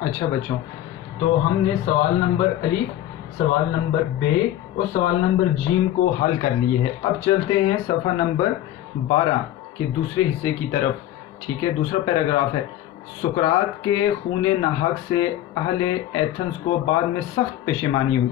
اچھا بچوں، تو ہم نے سوال نمبر الف، سوال نمبر بے اور سوال نمبر جیم کو حل کر لیے ہے۔ اب چلتے ہیں صفحہ نمبر 12 کے دوسرے حصے کی طرف۔ ٹھیک ہے، دوسرا پیراگراف ہے، سقراط کے خون ناحق سے اہل ایتھنز کو بعد میں سخت پشیمانی ہوئی۔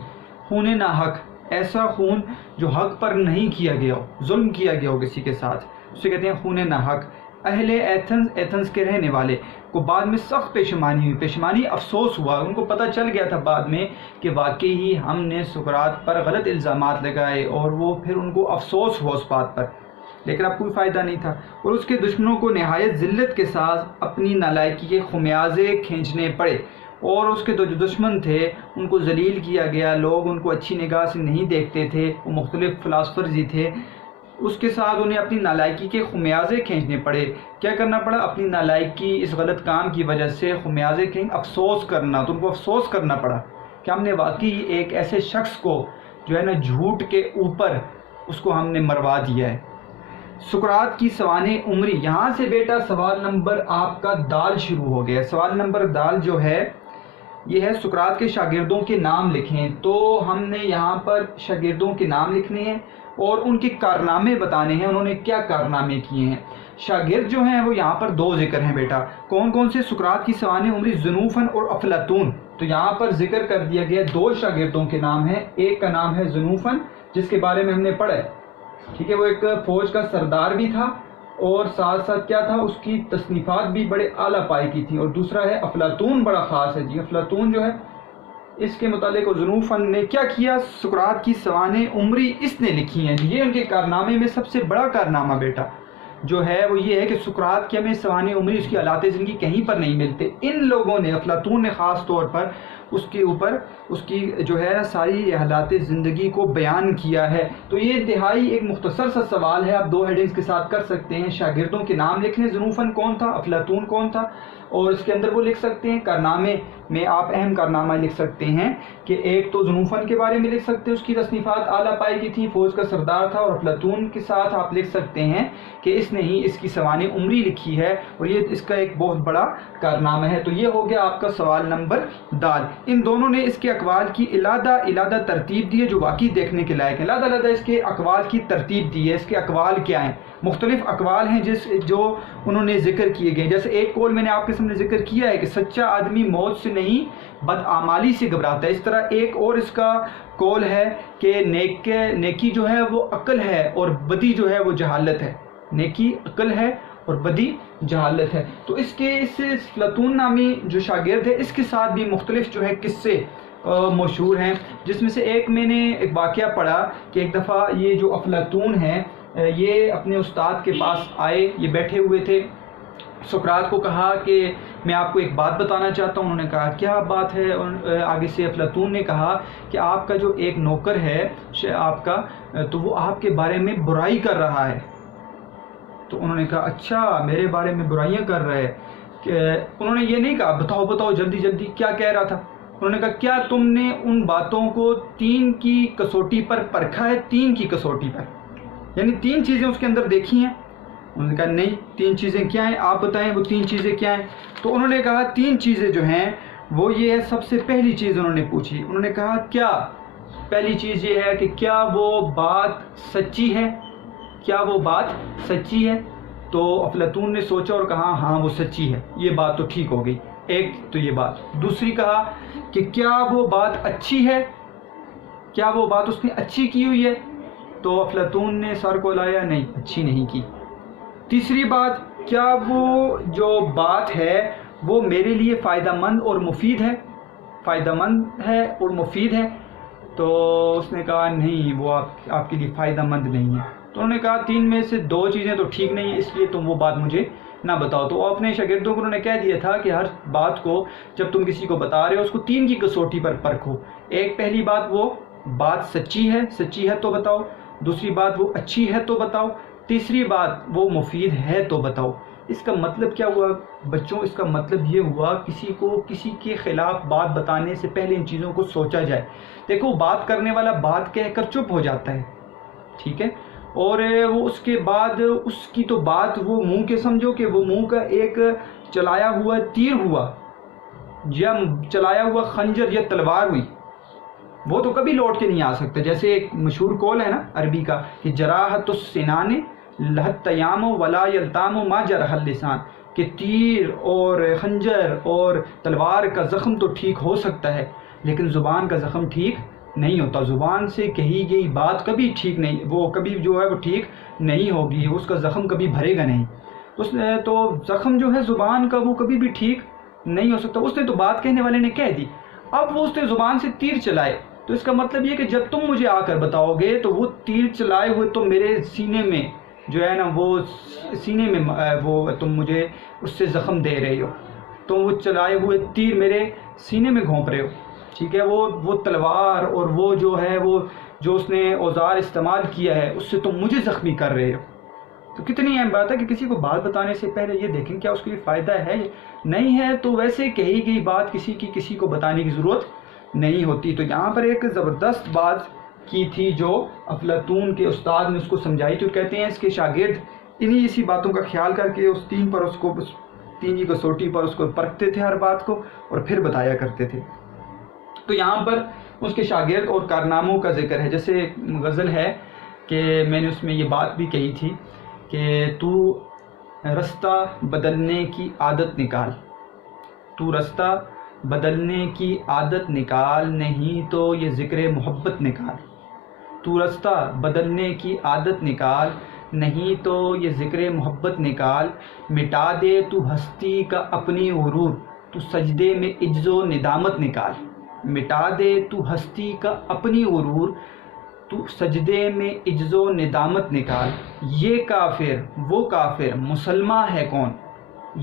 خون ناحق، ایسا خون جو حق پر نہیں کیا گیا ہو، ظلم کیا گیا ہو کسی کے ساتھ، اسے کہتے ہیں خون ناحق۔ اہل ایتھنز کے رہنے والے کو بعد میں سخت پشیمانی ہوئی، پشیمانی افسوس ہوا، ان کو پتہ چل گیا تھا بعد میں کہ واقعی ہی ہم نے سقراط پر غلط الزامات لگائے، اور وہ پھر ان کو افسوس ہوا اس بات پر، لیکن اب کوئی فائدہ نہیں تھا، اور اس کے دشمنوں کو نہایت ذلت کے ساتھ اپنی نالائکی کے خمیازے کھینچنے پڑے، اور اس کے جو دشمن تھے ان کو ذلیل کیا گیا، لوگ ان کو اچھی نگاہ سے نہیں دیکھتے تھے، وہ مختلف فلاسفرز ہی تھے، اس کے ساتھ انہیں اپنی نالائکی کے خمیازے کھینچنے پڑے۔ کیا کرنا پڑا؟ اپنی نالائکی اس غلط کام کی وجہ سے خمیازے افسوس کرنا، تو ان کو افسوس کرنا پڑا کہ ہم نے واقعی ایک ایسے شخص کو جو ہے نا جھوٹ کے اوپر اس کو ہم نے مروا دیا ہے۔ سقراط کی سوانح عمری، یہاں سے بیٹا سوال نمبر آپ کا دال شروع ہو گیا۔ سوال نمبر دال جو ہے یہ ہے سقراط کے شاگردوں کے نام لکھیں، تو ہم نے یہاں پر شاگردوں کے نام لکھنے ہیں اور ان کے کارنامے بتانے ہیں، انہوں نے کیا کارنامے کیے ہیں۔ شاگرد جو ہیں وہ یہاں پر دو ذکر ہیں بیٹا، کون کون سے؟ سقراط کی سوانح عمری زنوفن اور افلاطون، تو یہاں پر ذکر کر دیا گیا دو شاگردوں کے نام ہیں، ایک کا نام ہے زنوفن جس کے بارے میں ہم نے پڑھا ہے، ٹھیک ہے، وہ ایک فوج کا سردار بھی تھا اور ساتھ ساتھ کیا تھا، اس کی تصنیفات بھی بڑے اعلیٰ پائے کی تھیں، اور دوسرا ہے افلاطون، بڑا خاص ہے جی، افلاطون جو ہے اس کے متعلق زنوفن نے کیا کیا؟ سقراط کی سوانح عمری اس نے لکھی ہیں، یہ ان کے کارنامے میں سب سے بڑا کارنامہ بیٹا جو ہے وہ یہ ہے کہ سقراط کی ہمیں سوانح عمری، اس کی حالات زندگی کہیں پر نہیں ملتے، ان لوگوں نے، افلاطون نے خاص طور پر اس کے اوپر اس کی جو ہے ساری حالات زندگی کو بیان کیا ہے۔ تو یہ انتہائی ایک مختصر سا سوال ہے، آپ دو ہیڈنگز کے ساتھ کر سکتے ہیں، شاگردوں کے نام لکھ لیں، زنوفن کون تھا، افلاطون کون تھا، اور اس کے اندر وہ لکھ سکتے ہیں کارنامے میں، آپ اہم کارنامہ لکھ سکتے ہیں کہ ایک تو زنوفن کے بارے میں لکھ سکتے ہیں، اس کی تصنیفات اعلیٰ پائی کی تھی، فوج کا سردار تھا، اور افلاطون کے ساتھ آپ لکھ سکتے ہیں کہ اس نے ہی اس کی سوانح عمری لکھی ہے، اور یہ اس کا ایک بہت بڑا کارنامہ ہے۔ تو یہ ہو گیا آپ کا سوال نمبر دال۔ ان دونوں نے اس کے اقوال کی علیحدہ ترتیب دی ہے جو واقعی دیکھنے کے لائق ہے، علیحدہ اس کے اقوال کی ترتیب دی ہے، اس کے اقوال کیا ہیں، مختلف اقوال ہیں جو انہوں نے ذکر کیے گئے، جیسے ایک قول میں نے آپ کے سامنے ذکر کیا ہے کہ سچا آدمی موت سے نہیں بدعمالی سے گھبراتا ہے، اس طرح ایک اور اس کا قول ہے کہ نیکی جو ہے وہ عقل ہے اور بدی جو ہے وہ جہالت ہے، نیکی عقل ہے اور بدی جہالت ہے۔ تو اس افلاطون نامی جو شاگرد ہے اس کے ساتھ بھی مختلف جو ہے قصے مشہور ہیں، جس میں سے ایک میں نے ایک واقعہ پڑھا کہ ایک دفعہ یہ جو افلاطون ہیں یہ اپنے استاد کے پاس آئے، یہ بیٹھے ہوئے تھے، سقراط کو کہا کہ میں آپ کو ایک بات بتانا چاہتا ہوں، انہوں نے کہا کیا بات ہے، اور آگے سے افلاطون نے کہا کہ آپ کا جو ایک نوکر ہے آپ کا، تو وہ آپ کے بارے میں برائی کر رہا ہے۔ تو انہوں نے کہا اچھا میرے بارے میں برائیاں کر رہا ہے، کہ انہوں نے یہ نہیں کہا بتاؤ جلدی کیا کہہ رہا تھا، انہوں نے کہا کیا تم نے ان باتوں کو 3 کی کسوٹی پر پرکھا ہے، 3 کی کسوٹی پر، یعنی 3 چیزیں اس کے اندر دیکھی ہیں؟ انہوں نے کہا نہیں، 3 چیزیں کیا ہیں آپ بتائیں، وہ 3 چیزیں کیا ہیں؟ تو انہوں نے کہا 3 چیزیں جو ہیں وہ یہ ہے، سب سے پہلی چیز انہوں نے پوچھی، انہوں نے کہا کیا، پہلی چیز یہ ہے کہ کیا وہ بات سچی ہے، کیا وہ بات سچی ہے؟ تو افلاطون نے سوچا اور کہا ہاں وہ سچی ہے، یہ بات تو ٹھیک ہو گئی، ایک تو یہ بات، دوسری کہا کہ کیا وہ بات اچھی ہے، کیا وہ بات اس نے اچھی کی ہوئی ہے؟ تو افلاطون نے سر کو ہلایا، نہیں اچھی نہیں کی۔ تیسری بات، کیا وہ جو بات ہے وہ میرے لیے فائدہ مند اور مفید ہے، فائدہ مند ہے اور مفید ہے؟ تو اس نے کہا نہیں وہ آپ کے لیے فائدہ مند نہیں ہے۔ تو انہوں نے کہا 3 میں سے 2 چیزیں تو ٹھیک نہیں ہیں، اس لیے تم وہ بات مجھے نہ بتاؤ۔ تو اپنے شاگردوں کو انہوں نے کہہ دیا تھا کہ ہر بات کو جب تم کسی کو بتا رہے ہو اس کو 3 کی کسوٹی پر پرکھو، ایک پہلی بات وہ بات سچی ہے تو بتاؤ، دوسری بات وہ اچھی ہے تو بتاؤ، تیسری بات وہ مفید ہے تو بتاؤ۔ اس کا مطلب کیا ہوا بچوں؟ اس کا مطلب یہ ہوا کسی کو کسی کے خلاف بات بتانے سے پہلے ان چیزوں کو سوچا جائے۔ دیکھو بات کرنے والا بات کہہ کر چپ ہو جاتا ہے، ٹھیک ہے، اور وہ اس کے بعد اس کی تو بات وہ منہ کے سمجھو کہ وہ منہ کا ایک چلایا ہوا تیر ہوا، یا چلایا ہوا خنجر یا تلوار ہوئی وہ تو کبھی لوٹ کے نہیں آ سکتا. جیسے ایک مشہور قول ہے نا عربی کا کہ جراحت السنان لہت تیام ولا یلتام ما جرح اللسان، کہ تیر اور خنجر اور تلوار کا زخم تو ٹھیک ہو سکتا ہے لیکن زبان کا زخم ٹھیک نہیں ہوتا. زبان سے کہی گئی بات کبھی ٹھیک نہیں، وہ کبھی جو ہے وہ ٹھیک نہیں ہوگی، اس کا زخم کبھی بھرے گا نہیں. تو زخم جو ہے زبان کا وہ کبھی بھی ٹھیک نہیں ہو سکتا. اس نے تو بات کہنے والے نے کہہ دی، اب وہ اس نے زبان سے تیر چلائے تو اس کا مطلب یہ کہ جب تم مجھے آ کر بتاؤ گے تو وہ تیر چلائے ہوئے تو میرے سینے میں جو ہے نا وہ سینے میں وہ تم مجھے اس سے زخم دے رہے ہو، تم وہ چلائے ہوئے تیر میرے سینے میں گھونپ رہے ہو. ٹھیک ہے، وہ تلوار اور وہ جو ہے وہ جو اس نے اوزار استعمال کیا ہے اس سے تم مجھے زخمی کر رہے ہو. تو کتنی اہم بات ہے کہ کسی کو بات بتانے سے پہلے یہ دیکھیں کیا اس کے لیے فائدہ ہے نہیں ہے. تو ویسے کہی گئی بات کسی کو بتانے کی ضرورت نہیں ہوتی. تو یہاں پر ایک زبردست بات کی تھی جو افلاطون کے استاد نے اس کو سمجھائی. تو کہتے ہیں اس کے شاگرد انہی اسی باتوں کا خیال کر کے اس تین کی کسوٹی پر اس کو پرکھتے تھے ہر بات کو اور پھر بتایا کرتے تھے. تو یہاں پر اس کے شاگرد اور کارناموں کا ذکر ہے. جیسے غزل ہے کہ میں نے اس میں یہ بات بھی کہی تھی کہ تو رستہ بدلنے کی عادت نکال، تو رستہ بدلنے کی عادت نکال، نہیں تو یہ ذکر محبت نکال. تو رستہ بدلنے کی عادت نکال، نہیں تو یہ ذکر محبت نکال. مٹا دے تو ہستی کا اپنی غرور، تو سجدے میں عجز و ندامت نکال. مٹا دے تو ہستی کا اپنی غرور، تو سجدے میں عجز و ندامت نکال. یہ کافر وہ کافر مسلمہ ہے کون،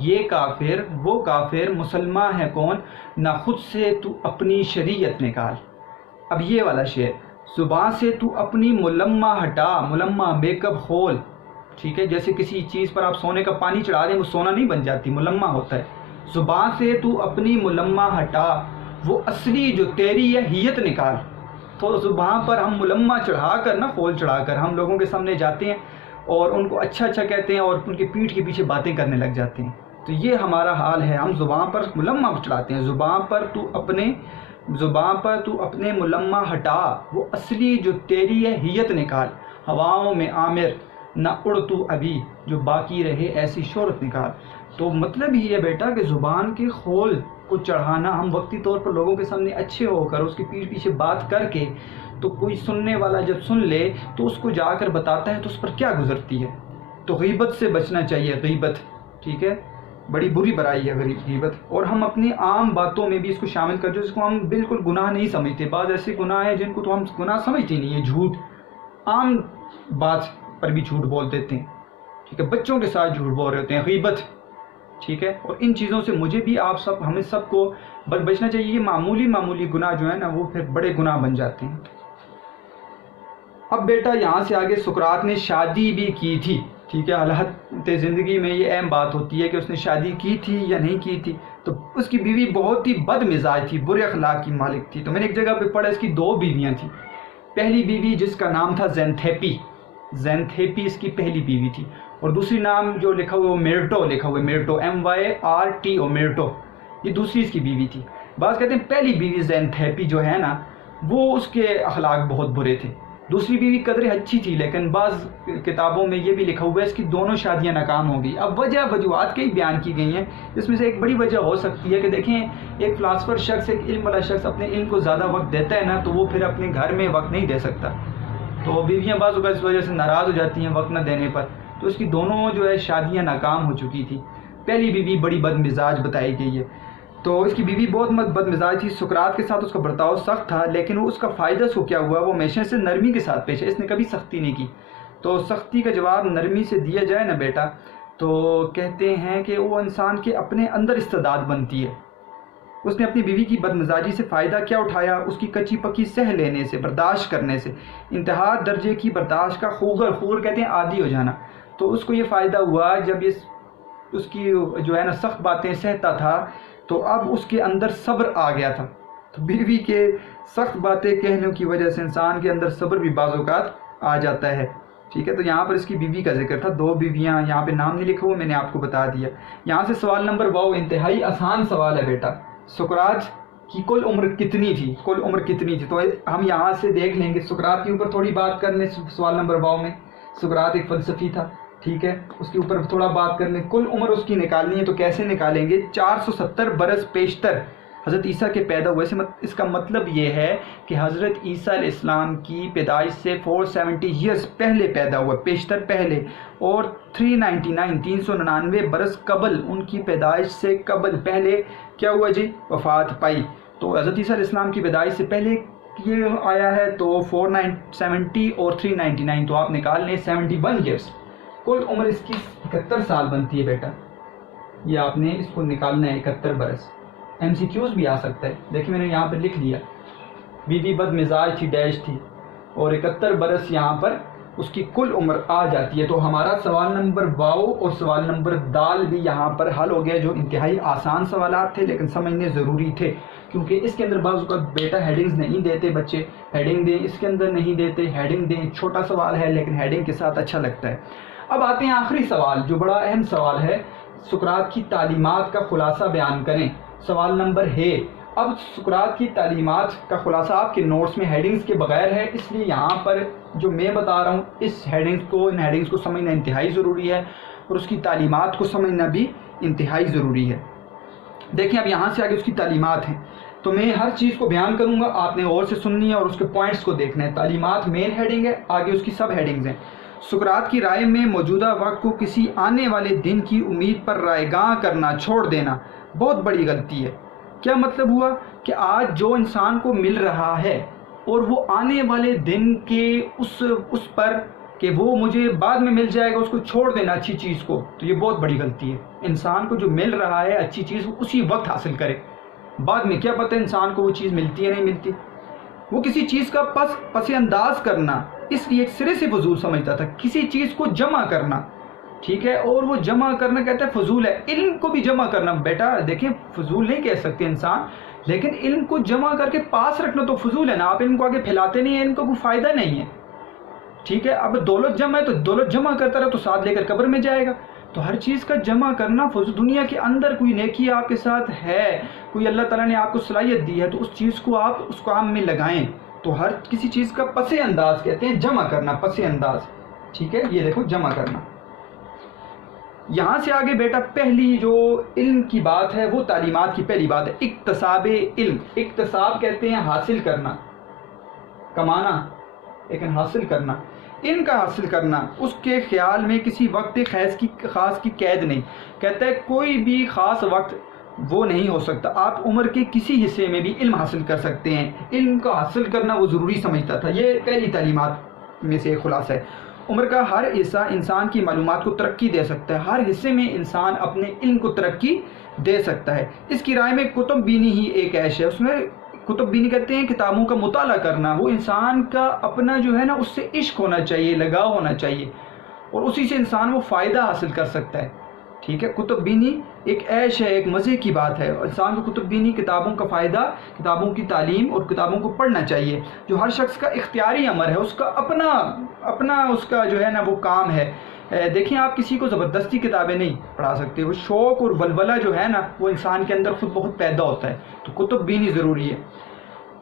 یہ کافر وہ کافر مسلمہ ہے کون، نہ خود سے تو اپنی شریعت نکال. اب یہ والا شعر، زبان سے تو اپنی ملمہ ہٹا، ملمہ میک اپ کھول. ٹھیک ہے، جیسے کسی چیز پر آپ سونے کا پانی چڑھا دیں وہ سونا نہیں بن جاتی، ملمہ ہوتا ہے. زبان سے تو اپنی ملمہ ہٹا، وہ اصلی جو تیری ہے ہیت نکال. تو زبان پر ہم ملمہ چڑھا کر نا، خول چڑھا کر ہم لوگوں کے سامنے جاتے ہیں اور ان کو اچھا اچھا کہتے ہیں اور ان کی پیٹھ کے پیچھے باتیں کرنے لگ جاتے ہیں. تو یہ ہمارا حال ہے، ہم زبان پر ملمہ چڑھاتے ہیں. زبان پر تو اپنے ملمہ ہٹا، وہ اصلی جو تیری ہے ہیت نکال. ہواؤں میں عامر نہ اڑ تو ابھی، جو باقی رہے ایسی شہرت نکال. تو مطلب یہ ہے بیٹا کہ زبان کے خول کو چڑھانا، ہم وقتی طور پر لوگوں کے سامنے اچھے ہو کر اس کی پیٹھ پیچھے بات کر کے، تو کوئی سننے والا جب سن لے تو اس کو جا کر بتاتا ہے تو اس پر کیا گزرتی ہے. تو غیبت سے بچنا چاہیے، غیبت ٹھیک ہے بڑی بری برائی ہے غیبت. اور ہم اپنی عام باتوں میں بھی اس کو شامل کر جس کو ہم بالکل گناہ نہیں سمجھتے. بعض ایسے گناہ ہیں جن کو تو ہم گناہ سمجھتے نہیں ہیں. جھوٹ، عام بات پر بھی جھوٹ بول دیتے ہیں. ٹھیک ہے، بچوں کے ساتھ جھوٹ بول رہے ہوتے ہیں، غیبت. ٹھیک ہے، اور ان چیزوں سے مجھے بھی ہمیں سب کو بچنا چاہیے. یہ معمولی گناہ جو ہے نا وہ پھر بڑے گناہ بن جاتے ہیں. اب بیٹا یہاں سے آگے سقراط نے شادی بھی کی تھی. ٹھیک ہے، حالت زندگی میں یہ اہم بات ہوتی ہے کہ اس نے شادی کی تھی یا نہیں کی تھی. تو اس کی بیوی بہت ہی بد مزاج تھی، برے اخلاق کی مالک تھی. تو میں نے ایک جگہ پہ پڑھا اس کی 2 بیویاں تھیں. پہلی بیوی جس کا نام تھا زینتھیپی اس کی پہلی بیوی تھی، اور دوسری نام جو لکھا ہوا وہ میرٹو لکھا ہوا ہے، میرٹو MYRTO میرٹو، یہ دوسری اس کی بیوی تھی. بعض کہتے ہیں پہلی بیوی زینتھیپی جو ہے نا وہ اس کے اخلاق بہت برے تھے. دوسری بیوی قدرے اچھی تھی، لیکن بعض کتابوں میں یہ بھی لکھا ہوا ہے اس کی دونوں شادیاں ناکام ہو گئی. اب وجوہات کئی بیان کی گئی ہیں، جس میں سے ایک بڑی وجہ ہو سکتی ہے کہ دیکھیں ایک فلاسفر شخص، ایک علم والا شخص اپنے علم کو زیادہ وقت دیتا ہے نا تو وہ پھر اپنے گھر میں وقت نہیں دے سکتا. تو بیویاں بعض اوقات اس وجہ سے ناراض ہو جاتی ہیں وقت نہ دینے پر. تو اس کی دونوں جو ہے شادیاں ناکام ہو چکی تھی. پہلی بیوی بڑی بد مزاج بتائی گئی ہے. تو اس کی بیوی بہت بد مزاج تھی. سقراط کے ساتھ اس کا برتاؤ سخت تھا، لیکن وہ اس کا فائدہ اس کو کیا ہوا، وہ ہمیشہ سے نرمی کے ساتھ پیش ہے. اس نے کبھی سختی نہیں کی. تو سختی کا جواب نرمی سے دیا جائے نا بیٹا، تو کہتے ہیں کہ وہ انسان کے اپنے اندر استعداد بنتی ہے. اس نے اپنی بیوی کی بد مزاجی سے فائدہ کیا اٹھایا، اس کی کچی پکی سہ لینے سے، برداشت کرنے سے. انتہا درجے کی برداشت کا خوگر کہتے ہیں عادی ہو جانا. تو اس کو یہ فائدہ ہوا جب یہ اس کی جو ہے نا سخت باتیں سہتا تھا تو اب اس کے اندر صبر آ گیا تھا. تو بیوی کے سخت باتیں کہنے کی وجہ سے انسان کے اندر صبر بھی بعض اوقات آ جاتا ہے. ٹھیک ہے، تو یہاں پر اس کی بیوی کا ذکر تھا. 2 بیویاں، یہاں پہ نام نہیں لکھا ہوا، میں نے آپ کو بتا دیا. یہاں سے سوال نمبر 2 انتہائی آسان سوال ہے بیٹا. سقراط کی کل عمر کتنی تھی، کل عمر کتنی تھی؟ تو ہم یہاں سے دیکھ لیں گے، سقراط کے اوپر تھوڑی بات کر لیں سوال نمبر 52 میں۔ سقراط ایک فلسفی تھا، ٹھیک ہے، اس کے اوپر تھوڑا بات کر لیں۔ کل عمر اس کی نکالنی ہے، تو کیسے نکالیں گے؟ 470 برس پیشتر حضرت عیسیٰ کے پیدا ہوئے سے اس کا مطلب یہ ہے کہ حضرت عیسیٰ علیہ السلام کی پیدائش سے 470 ایئرس پہلے پیدا ہوا، پیشتر پہلے، اور 399 برس قبل، ان کی پیدائش سے قبل پہلے کیا ہوا جی؟ وفات پائی۔ تو حضرت عیسیٰ علیہ السلام کی پیدائش سے پہلے یہ آیا ہے، تو 470 اور 399، تو آپ نکال لیں 71 ایئرس۔ کل عمر اس کی 71 سال بنتی ہے بیٹا، یہ آپ نے اس کو نکالنا ہے 71 برس۔ ایم سی کیوز بھی آ سکتا ہے، دیکھیں میں نے یہاں پہ لکھ دیا، بی بی بد مزاج تھی، ڈیش تھی، اور 71 برس یہاں پر اس کی کل عمر آ جاتی ہے۔ تو ہمارا سوال نمبر واو اور سوال نمبر دال بھی یہاں پر حل ہو گیا، جو انتہائی آسان سوالات تھے لیکن سمجھنے ضروری تھے، کیونکہ اس کے اندر بعض اوقات بیٹا ہیڈنگز نہیں دیتے بچے، ہیڈنگ دیں، اس کے اندر نہیں دیتے، ہیڈنگ دیں، چھوٹا سوال ہے لیکن ہیڈنگ کے ساتھ اچھا لگتا ہے۔ اب آتے ہیں آخری سوال، جو بڑا اہم سوال ہے، سقراط کی تعلیمات کا خلاصہ بیان کریں۔ سوال نمبر ہے، اب سقراط کی تعلیمات کا خلاصہ آپ کے نوٹس میں ہیڈنگز کے بغیر ہے، اس لیے یہاں پر جو میں بتا رہا ہوں ان ہیڈنگز کو سمجھنا انتہائی ضروری ہے، اور اس کی تعلیمات کو سمجھنا بھی انتہائی ضروری ہے۔ دیکھیں اب یہاں سے آگے اس کی تعلیمات ہیں، تو میں ہر چیز کو بیان کروں گا، آپ نے غور سے سننی ہے اور اس کے پوائنٹس کو دیکھنا ہے۔ تعلیمات مین ہیڈنگ ہے، آگے اس کی سب ہیڈنگز ہیں۔ سقراط کی رائے میں موجودہ وقت کو کسی آنے والے دن کی امید پر رائے گاں کرنا چھوڑ دینا بہت بڑی غلطی ہے۔ کیا مطلب ہوا کہ آج جو انسان کو مل رہا ہے اور وہ آنے والے دن کے اس پر کہ وہ مجھے بعد میں مل جائے گا، اس کو چھوڑ دینا اچھی چیز کو، تو یہ بہت بڑی غلطی ہے۔ انسان کو جو مل رہا ہے اچھی چیز، وہ اسی وقت حاصل کرے، بعد میں کیا پتہ انسان کو وہ چیز ملتی ہے نہیں ملتی۔ وہ کسی چیز کا پس انداز کرنا اس لیے ایک سرے سے فضول سمجھتا تھا، کسی چیز کو جمع کرنا، ٹھیک ہے، اور وہ جمع کرنا کہتا ہے فضول ہے۔ علم کو بھی جمع کرنا بیٹا، دیکھیں فضول نہیں کہہ سکتے انسان، لیکن علم کو جمع کر کے پاس رکھنا تو فضول ہے نا، آپ علم کو آگے پھیلاتے نہیں ہیں، علم کا کوئی فائدہ نہیں ہے، ٹھیک ہے۔ اب دولت جمع ہے تو دولت جمع کرتا رہے تو ساتھ لے کر قبر میں جائے گا، تو ہر چیز کا جمع کرنا فضول۔ دنیا کے اندر کوئی نیکی آپ کے ساتھ ہے، کوئی اللہ تعالیٰ نے آپ کو صلاحیت دی ہے، تو اس چیز کو آپ اس کام میں لگائیں۔ تو ہر کسی چیز کا پس انداز کہتے ہیں جمع کرنا، پس انداز، ٹھیک ہے، یہ دیکھو جمع کرنا۔ یہاں سے آگے بیٹا پہلی جو علم کی بات ہے وہ تعلیمات کی پہلی بات ہے، اکتساب علم۔ اکتساب کہتے ہیں حاصل کرنا، کمانا، لیکن حاصل کرنا، علم کا حاصل کرنا۔ اس کے خیال میں کسی وقت خاص کی قید نہیں، کہتا ہے کوئی بھی خاص وقت وہ نہیں ہو سکتا، آپ عمر کے کسی حصے میں بھی علم حاصل کر سکتے ہیں۔ علم کا حاصل کرنا وہ ضروری سمجھتا تھا، یہ پہلی تعلیمات میں سے ایک خلاصہ ہے۔ عمر کا ہر حصہ انسان کی معلومات کو ترقی دے سکتا ہے، ہر حصے میں انسان اپنے علم کو ترقی دے سکتا ہے۔ اس کی رائے میں کتب بینی ہی ایک عیش ہے، اس میں کتب بینی کہتے ہیں کتابوں کا مطالعہ کرنا، وہ انسان کا اپنا جو ہے نا اس سے عشق ہونا چاہیے، لگاؤ ہونا چاہیے، اور اسی سے انسان وہ فائدہ حاصل کر سکتا ہے، ٹھیک ہے۔ کتب بینی ایک عیش ہے، ایک مزے کی بات ہے، انسان کو کتب بینی، کتابوں کا فائدہ، کتابوں کی تعلیم اور کتابوں کو پڑھنا چاہیے، جو ہر شخص کا اختیاری امر ہے، اس کا اپنا اس کا جو ہے نا وہ کام ہے۔ دیکھیں آپ کسی کو زبردستی کتابیں نہیں پڑھا سکتے، وہ شوق اور ولولہ جو ہے نا وہ انسان کے اندر خود بہت پیدا ہوتا ہے، تو کتب بینی ضروری ہے۔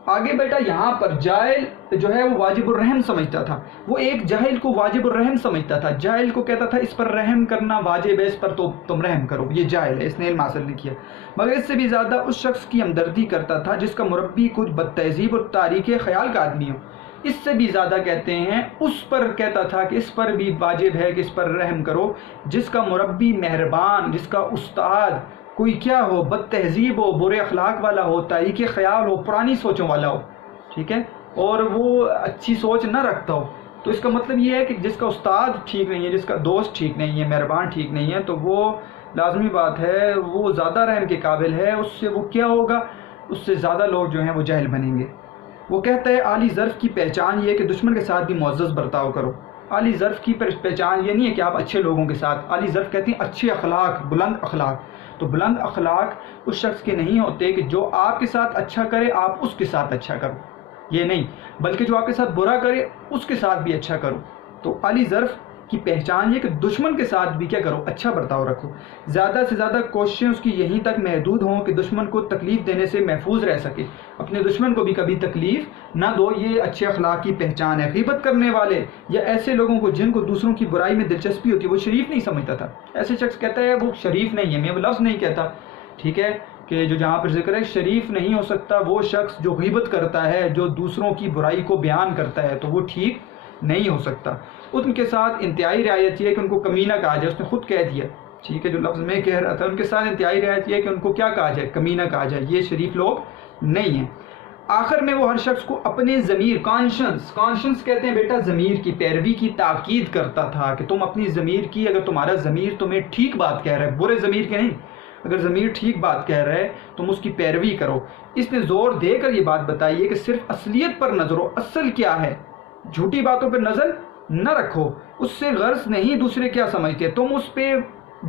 آگے بیٹا یہاں پر جاہل جو ہے وہ واجب الرحم سمجھتا تھا، وہ ایک جاہل کو واجب الرحم سمجھتا تھا، جاہل کو کہتا تھا اس پر رحم کرنا واجب ہے، اس پر تو تم رحم کرو، یہ جاہل ہے، اس نے علم حاصل نہیں کیا۔ مگر اس سے بھی زیادہ اس شخص کی ہمدردی کرتا تھا جس کا مربی کچھ بد تہذیب اور تاریک خیال کا آدمی ہو، اس سے بھی زیادہ کہتے ہیں اس پر کہتا تھا کہ اس پر بھی واجب ہے کہ اس پر رحم کرو جس کا مربی مہربان، جس کا استاد کوئی کیا ہو، بد تہذیب ہو، برے اخلاق والا ہو، تاریک خیال ہو، پرانی سوچوں والا ہو، ٹھیک ہے، اور وہ اچھی سوچ نہ رکھتا ہو۔ تو اس کا مطلب یہ ہے کہ جس کا استاد ٹھیک نہیں ہے، جس کا دوست ٹھیک نہیں ہے، مہربان ٹھیک نہیں ہے، تو وہ لازمی بات ہے وہ زیادہ رحم کے قابل ہے، اس سے وہ کیا ہوگا، اس سے زیادہ لوگ جو ہیں وہ جاہل بنیں گے۔ وہ کہتا ہے اعلی ظرف کی پہچان یہ ہے کہ دشمن کے ساتھ بھی معزز برتاؤ کرو۔ اعلی ظرف کی پہچان یہ نہیں ہے کہ آپ اچھے لوگوں کے ساتھ، اعلی ظرف کہتے ہیں اچھے اخلاق، بلند اخلاق، تو بلند اخلاق اس شخص کے نہیں ہوتے کہ جو آپ کے ساتھ اچھا کرے آپ اس کے ساتھ اچھا کرو، یہ نہیں، بلکہ جو آپ کے ساتھ برا کرے اس کے ساتھ بھی اچھا کرو۔ تو اعلی ظرف کی پہچان یہ کہ دشمن کے ساتھ بھی کیا کرو، اچھا برتاؤ رکھو، زیادہ سے زیادہ کوششیں اس کی یہیں تک محدود ہوں کہ دشمن کو تکلیف دینے سے محفوظ رہ سکے، اپنے دشمن کو بھی کبھی تکلیف نہ دو، یہ اچھے اخلاق کی پہچان ہے۔ غیبت کرنے والے یا ایسے لوگوں کو جن کو دوسروں کی برائی میں دلچسپی ہوتی ہے وہ شریف نہیں سمجھتا تھا، ایسے شخص کہتا ہے وہ شریف نہیں ہے، میں وہ لفظ نہیں کہتا، ٹھیک ہے، کہ جو جہاں پر ذکر ہے شریف نہیں ہو سکتا وہ شخص جو غیبت کرتا ہے، جو دوسروں کی برائی کو بیان کرتا ہے، تو وہ ٹھیک نہیں ہو سکتا۔ ان کے ساتھ انتہائی رعایت یہ ہے کہ ان کو کمینہ کہا جائے، اس نے خود کہہ دیا، ٹھیک ہے، جو لفظ میں کہہ رہا تھا، ان کے ساتھ انتہائی رعایت یہ ہے کہ ان کو کیا کہا جائے، کمینہ کہا جائے، یہ شریف لوگ نہیں ہیں۔ آخر میں وہ ہر شخص کو اپنے ضمیر، کانشنس کہتے ہیں بیٹا ضمیر کی پیروی کی تاکید کرتا تھا کہ تم اپنی ضمیر کی، اگر تمہارا ضمیر تمہیں ٹھیک بات کہہ رہا ہے، برے ضمیر کے نہیں، اگر ضمیر ٹھیک بات کہہ رہا ہے تم اس کی پیروی کرو۔ اس نے زور دے کر یہ بات بتائی ہے کہ صرف اصلیت پر نظر ہو، اصل کیا ہے، جھوٹی باتوں پر نظر نہ رکھو، اس سے غرض نہیں دوسرے کیا سمجھتے، تم اس پہ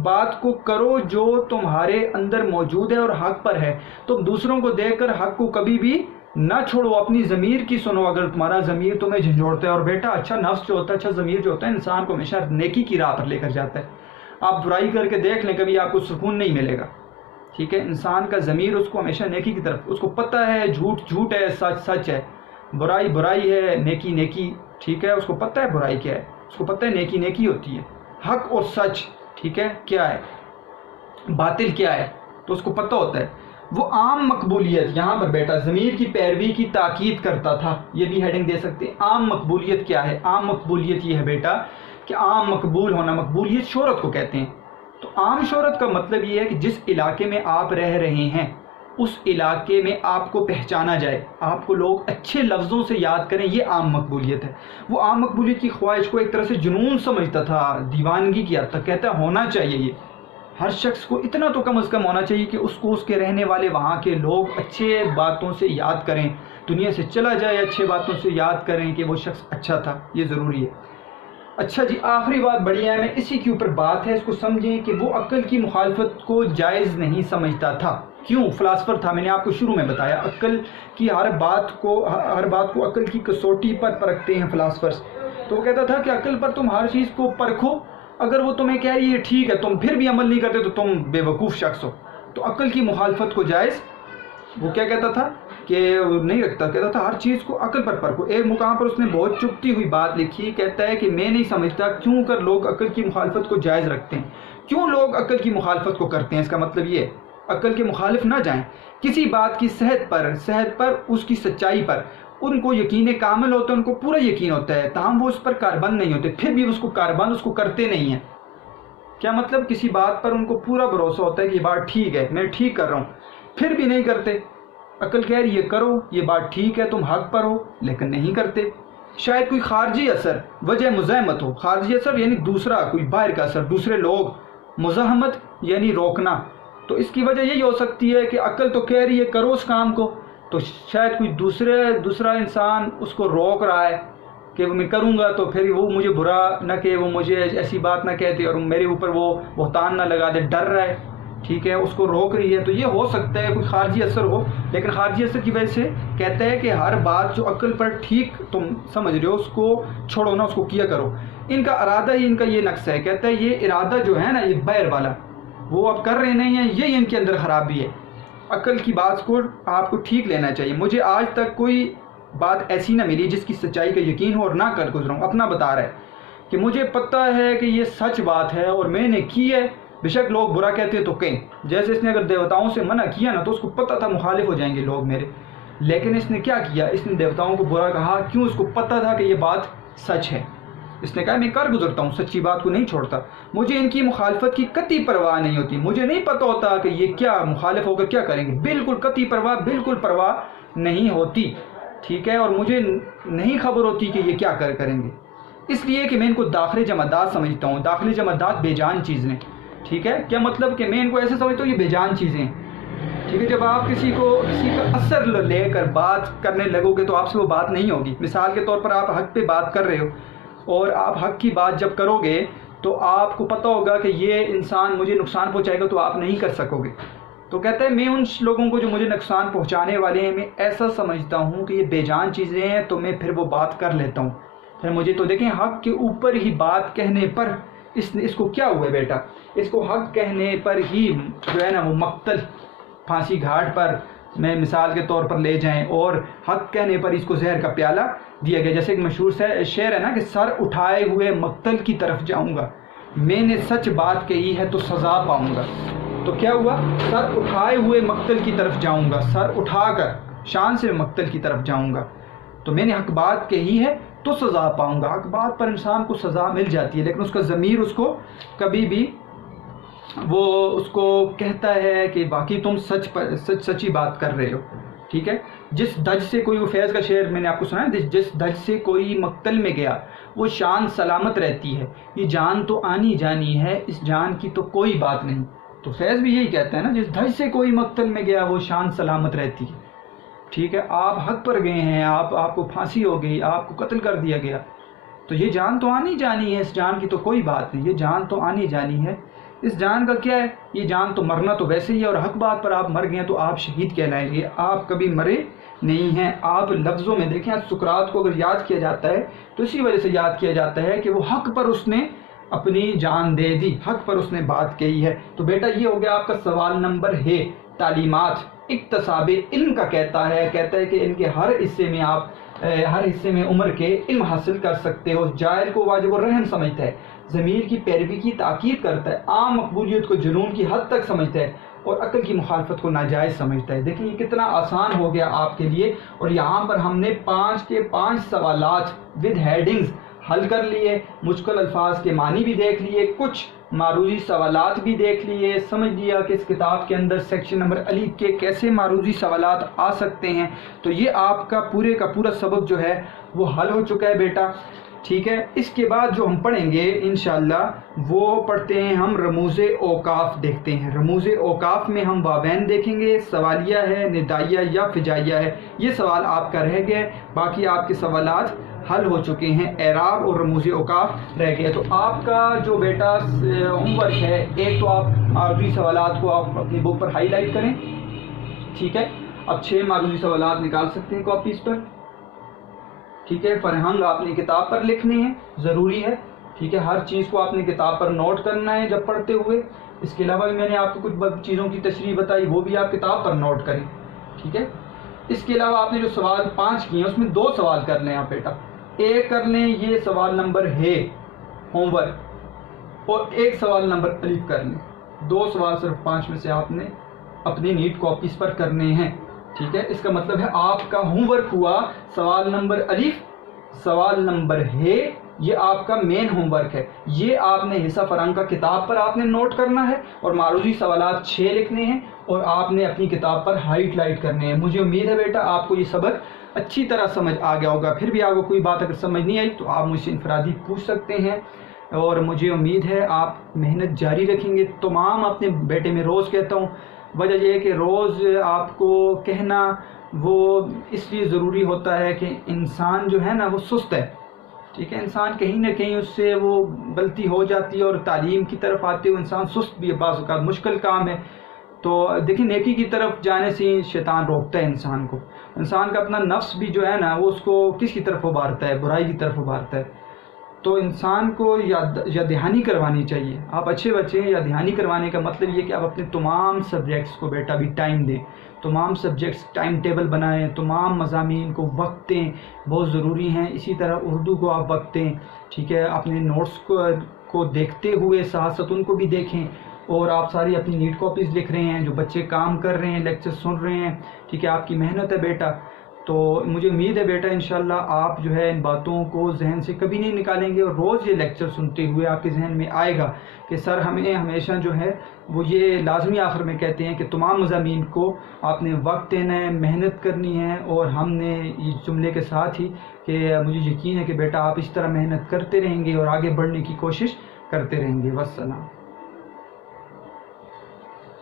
بات کو کرو جو تمہارے اندر موجود ہے اور حق پر ہے، تم دوسروں کو دیکھ کر حق کو کبھی بھی نہ چھوڑو، اپنی ضمیر کی سنو اگر تمہارا ضمیر تمہیں جھنجھوڑتا ہے۔ اور بیٹا اچھا نفس جو ہوتا ہے، اچھا ضمیر جو ہوتا ہے، انسان کو ہمیشہ نیکی کی راہ پر لے کر جاتا ہے۔ آپ برائی کر کے دیکھ لیں، کبھی آپ کو سکون نہیں ملے گا، ٹھیک ہے، انسان کا ضمیر اس کو ہمیشہ نیکی کی طرف، اس کو پتہ ہے جھوٹ جھوٹ ہے، سچ سچ ہے، برائی برائی ہے، نیکی نیکی، ٹھیک ہے، اس کو پتہ ہے برائی کیا ہے، اس کو پتہ ہے نیکی نیکی ہوتی ہے، حق اور سچ، ٹھیک ہے، کیا ہے، باطل کیا ہے، تو اس کو پتہ ہوتا ہے۔ وہ عام مقبولیت، یہاں پر بیٹا ضمیر کی پیروی کی تاکید کرتا تھا، یہ بھی ہیڈنگ دے سکتے ہیں۔ عام مقبولیت کیا ہے؟ عام مقبولیت یہ ہے بیٹا کہ عام مقبول ہونا، مقبولیت شہرت کو کہتے ہیں۔ تو عام شہرت کا مطلب یہ ہے کہ جس علاقے میں آپ رہ رہے ہیں اس علاقے میں آپ کو پہچانا جائے، آپ کو لوگ اچھے لفظوں سے یاد کریں، یہ عام مقبولیت ہے۔ وہ عام مقبولیت کی خواہش کو ایک طرح سے جنون سمجھتا تھا، دیوانگی کی حد تک، کہتا ہے ہونا چاہیے، یہ ہر شخص کو اتنا تو کم از کم ہونا چاہیے کہ اس کو اس کے رہنے والے وہاں کے لوگ اچھے باتوں سے یاد کریں، دنیا سے چلا جائے اچھے باتوں سے یاد کریں کہ وہ شخص اچھا تھا، یہ ضروری ہے۔ اچھا جی، آخری بات بڑی اہم ہے، اسی کے اوپر بات ہے، اس کو سمجھیں کہ وہ عقل کی مخالفت کو جائز نہیں سمجھتا تھا۔ کیوں؟ فلاسفر تھا، میں نے آپ کو شروع میں بتایا، عقل کی ہر بات کو عقل کی کسوٹی پر پرکھتے ہیں فلاسفرز۔ تو وہ کہتا تھا کہ عقل پر تم ہر چیز کو پرکھو، اگر وہ تمہیں کہہ رہی ہے ٹھیک ہے، تم پھر بھی عمل نہیں کرتے تو تم بے وقوف شخص ہو۔ تو عقل کی مخالفت کو جائز، وہ کیا کہتا تھا کہ نہیں رکھتا، کہتا تھا ہر چیز کو عقل پر پرکھو۔ ایک مقام پر اس نے بہت چبھتی ہوئی بات لکھی، کہتا ہے کہ میں نہیں سمجھتا کیوں کر لوگ عقل کی مخالفت کو جائز رکھتے ہیں، کیوں لوگ عقل کی مخالفت کو کرتے ہیں۔ اس کا مطلب یہ ہے عقل کے مخالف نہ جائیں، کسی بات کی صحت پر، اس کی سچائی پر ان کو یقین کامل ہوتا ہے، ان کو پورا یقین ہوتا ہے، تاہم وہ اس پر کاربند نہیں ہوتے، پھر بھی اس کو کاربند اس کو کرتے نہیں ہیں۔ کیا مطلب؟ کسی بات پر ان کو پورا بھروسہ ہوتا ہے کہ یہ بات ٹھیک ہے، میں ٹھیک کر رہا ہوں، پھر بھی نہیں کرتے۔ عقل کہہ رہی ہے کرو، یہ بات ٹھیک ہے، تم حق پر ہو، لیکن نہیں کرتے۔ شاید کوئی خارجی اثر وجہ مزاحمت ہو، خارجی اثر یعنی دوسرا کوئی باہر کا اثر، دوسرے لوگ، مزاحمت یعنی روکنا، تو اس کی وجہ یہی ہو سکتی ہے کہ عقل تو کہہ رہی ہے کرو اس کام کو، تو شاید کوئی دوسرا انسان اس کو روک رہا ہے کہ میں کروں گا تو پھر وہ مجھے برا نہ کہ، وہ مجھے ایسی بات نہ کہتے اور میرے اوپر وہ بہتان نہ لگا دے، ڈر رہا ہے، ٹھیک ہے، اس کو روک رہی ہے۔ تو یہ ہو سکتا ہے کوئی خارجی اثر ہو، لیکن خارجی اثر کی وجہ سے کہتا ہے کہ ہر بات جو عقل پر ٹھیک تم سمجھ رہے ہو اس کو چھوڑو نا، اس کو کیا کرو۔ ان کا ارادہ ہی ان کا یہ نقص ہے، کہتا ہے یہ ارادہ جو ہے نا، یہ بیر والا وہ اب کر رہے نہیں ہیں، یہی ان کے اندر خرابی ہے۔ عقل کی بات کو آپ کو ٹھیک لینا چاہیے۔ مجھے آج تک کوئی بات ایسی نہ ملی جس کی سچائی کا یقین ہو اور نہ کر گزرا ہوں۔ اپنا بتا رہا ہے کہ مجھے پتہ ہے کہ یہ سچ بات ہے اور میں نے کی ہے، بے شک لوگ برا کہتے تو کہیں، جیسے اس نے اگر دیوتاؤں سے منع کیا نا تو اس کو پتہ تھا مخالف ہو جائیں گے لوگ میرے، لیکن اس نے کیا کیا، اس نے دیوتاؤں کو برا کہا، کیوں؟ اس کو پتہ تھا کہ یہ بات سچ ہے، اس نے کہا میں کر گزرتا ہوں، سچی بات کو نہیں چھوڑتا، مجھے ان کی مخالفت کی قطعی پرواہ نہیں ہوتی، مجھے نہیں پتہ ہوتا کہ یہ کیا مخالف ہو کر کیا کریں گے، بالکل قطعی پرواہ، بالکل پرواہ نہیں ہوتی، ٹھیک ہے، اور مجھے نہیں خبر ہوتی کہ یہ کیا کریں گے، اس لیے کہ میں ان کو داخلی جمادات سمجھتا ہوں۔ داخلی جمادات بے جان چیزیں، ٹھیک ہے، کیا مطلب کہ میں ان کو ایسے سمجھتا ہوں یہ بے جان چیزیں، ٹھیک ہے۔ جب آپ کسی کا اثر لے کر بات کرنے لگو گے تو آپ سے وہ بات نہیں ہوگی۔ مثال کے طور پر آپ حق پہ بات کر رہے ہو اور آپ حق کی بات جب کرو گے تو آپ کو پتہ ہوگا کہ یہ انسان مجھے نقصان پہنچائے گا تو آپ نہیں کر سکو گے۔ تو کہتا ہے میں ان لوگوں کو جو مجھے نقصان پہنچانے والے ہیں میں ایسا سمجھتا ہوں کہ یہ بے جان چیزیں ہیں تو میں پھر وہ بات کر لیتا ہوں، پھر مجھے تو دیکھیں حق کے اوپر ہی بات کہنے پر اس کو کیا ہوا ہے بیٹا، اس کو حق کہنے پر ہی جو ہے نا وہ مقتل پھانسی گھاٹ پر میں مثال کے طور پر لے جائیں، اور حق کہنے پر اس کو زہر کا پیالہ دیا گیا. جیسے ایک مشہور شعر ہے نا کہ سر اٹھائے ہوئے مقتل کی طرف جاؤں گا، میں نے سچ بات کہی ہے تو سزا پاؤں گا. تو کیا ہوا، سر اٹھائے ہوئے مقتل کی طرف جاؤں گا، سر اٹھا کر شان سے مقتل کی طرف جاؤں گا، تو میں نے حق بات کہی ہے تو سزا پاؤں گا. حق بات پر انسان کو سزا مل جاتی ہے، لیکن اس کا ضمیر اس کو کبھی بھی وہ اس کو کہتا ہے کہ باقی تم سچی بات کر رہے ہو. ٹھیک ہے، جس دج سے کوئی، وہ فیض کا شعر میں نے آپ کو سنا ہے، جس دج سے کوئی مقتل میں گیا وہ شان سلامت رہتی ہے، یہ جان تو آنی جانی ہے، اس جان کی تو کوئی بات نہیں. تو فیض بھی یہی کہتا ہے نا، جس دج سے کوئی مقتل میں گیا وہ شان سلامت رہتی ہے. ٹھیک ہے، آپ حق پر گئے ہیں، آپ کو پھانسی ہو گئی، آپ کو قتل کر دیا گیا، تو یہ جان تو آنی جانی ہے، اس جان کی تو کوئی بات نہیں، یہ جان تو آنی جانی ہے. اس جان کا کیا ہے، یہ جان تو مرنا تو ویسے ہی ہے، اور حق بات پر آپ مر گئے تو آپ شہید کہلائیں گے. آپ کبھی مرے نہیں ہیں. آپ لفظوں میں دیکھیں، سقراط کو اگر یاد کیا جاتا ہے تو اسی وجہ سے یاد کیا جاتا ہے کہ وہ حق پر اس نے اپنی جان دے دی، حق پر اس نے بات کہی ہے. تو بیٹا یہ ہو گیا آپ کا سوال نمبر ہے. تعلیمات اکتساب علم کا کہتا ہے کہ ان کے ہر حصے میں عمر کے علم حاصل کر سکتے ہو. جاہل کو واجب الرحم سمجھتا ہے، ضمیر کی پیروی کی تاکید کرتا ہے، عام مقبولیت کو جنون کی حد تک سمجھتا ہے، اور عقل کی مخالفت کو ناجائز سمجھتا ہے. دیکھیں یہ کتنا آسان ہو گیا آپ کے لیے. اور یہاں پر ہم نے 5 کے 5 سوالات ود ہیڈنگز حل کر لیے، مشکل الفاظ کے معنی بھی دیکھ لیے، کچھ معروضی سوالات بھی دیکھ لیے، سمجھ لیا کہ اس کتاب کے اندر سیکشن نمبر الف کے کیسے معروضی سوالات آ سکتے ہیں. تو یہ آپ کا پورے کا پورا سبق جو ہے وہ حل ہو چکا ہے بیٹا. ٹھیک ہے، اس کے بعد جو ہم پڑھیں گے انشاءاللہ وہ پڑھتے ہیں ہم رموز اوقاف دیکھتے ہیں. رموز اوقاف میں ہم بابین دیکھیں گے، سوالیہ ہے، ندائیہ یا فجائیہ ہے. یہ سوال آپ کا رہ گئے، باقی آپ کے سوالات حل ہو چکے ہیں. اعراب اور رموز اوقاف رہ گئے. تو آپ کا جو بیٹا ہوم ورک ہے، ایک تو آپ معروضی سوالات کو آپ اپنی بک پر ہائی لائٹ کریں. ٹھیک ہے، اب 6 معروضی سوالات نکال سکتے ہیں کاپیز پر. ٹھیک ہے، فرہنگ آپ نے کتاب پر لکھنے ہیں، ضروری ہے. ٹھیک ہے، ہر چیز کو آپ نے کتاب پر نوٹ کرنا ہے جب پڑھتے ہوئے. اس کے علاوہ بھی میں نے آپ کو کچھ چیزوں کی تشریح بتائی، وہ بھی آپ کتاب پر نوٹ کریں. ٹھیک ہے، اس کے علاوہ آپ نے جو سوال 5 کیے ہیں اس میں 2 سوال کر لیں آپ بیٹا. ایک کر لیں یہ سوال نمبر ہے ہوم ورک، اور ایک سوال نمبر الف کر لیں. 2 سوال صرف 5 میں سے آپ نے اپنی نیٹ کاپیز پر کرنے ہیں. ٹھیک ہے، اس کا مطلب ہے آپ کا ہوم ورک ہوا سوال نمبر الف، سوال نمبر ہے، یہ آپ کا مین ہوم ورک ہے. یہ آپ نے حصہ فرہنگ کا کتاب پر آپ نے نوٹ کرنا ہے، اور معروضی سوالات 6 لکھنے ہیں، اور آپ نے اپنی کتاب پر ہائٹ لائٹ کرنے ہیں. مجھے امید ہے بیٹا آپ کو یہ سبق اچھی طرح سمجھ آ گیا ہوگا. پھر بھی آپ کو کوئی بات اگر سمجھ نہیں آئی تو آپ مجھ سے انفرادی پوچھ سکتے ہیں، اور مجھے امید ہے آپ محنت جاری رکھیں گے. تمام اپنے بیٹے میں روز کہتا ہوں، وجہ یہ ہے کہ روز آپ کو کہنا وہ اس لیے ضروری ہوتا ہے کہ انسان جو ہے نا وہ سست ہے. ٹھیک ہے، انسان کہیں نہ کہیں اس سے وہ غلطی ہو جاتی ہے، اور تعلیم کی طرف آتے ہوئے انسان سست بھی ہے، بعض اوقات مشکل کام ہے. تو دیکھیں نیکی کی طرف جانے سے ہی شیطان روکتا ہے انسان کو. انسان کا اپنا نفس بھی جو ہے نا وہ اس کو کس کی طرف ابھارتا ہے، برائی کی طرف ابھارتا ہے. تو انسان کو یا دہانی کروانی چاہیے. آپ اچھے بچے ہیں، یا دہانی کروانے کا مطلب یہ کہ آپ اپنے تمام سبجیکٹس کو بیٹا بھی ٹائم دیں، تمام سبجیکٹس ٹائم ٹیبل بنائیں، تمام مضامین کو وقت دیں، بہت ضروری ہیں. اسی طرح اردو کو آپ وقت دیں. ٹھیک ہے، اپنے نوٹس کو دیکھتے ہوئے ساتھ ساتھ ان کو بھی دیکھیں. اور آپ ساری اپنی نیٹ کاپیز لکھ رہے ہیں، جو بچے کام کر رہے ہیں، لیکچر سن رہے ہیں. ٹھیک ہے، آپ کی محنت ہے بیٹا. تو مجھے امید ہے بیٹا انشاءاللہ آپ جو ہے ان باتوں کو ذہن سے کبھی نہیں نکالیں گے، اور روز یہ لیکچر سنتے ہوئے آپ کے ذہن میں آئے گا کہ سر ہمیں ہمیشہ جو ہے وہ یہ لازمی آخر میں کہتے ہیں کہ تمام مضامین کو آپ نے وقت دینا ہے، محنت کرنی ہے. اور ہم نے اس جملے کے ساتھ ہی کہ مجھے یقین ہے کہ بیٹا آپ اس طرح محنت کرتے رہیں گے اور آگے بڑھنے کی کوشش کرتے رہیں گے. والسلام.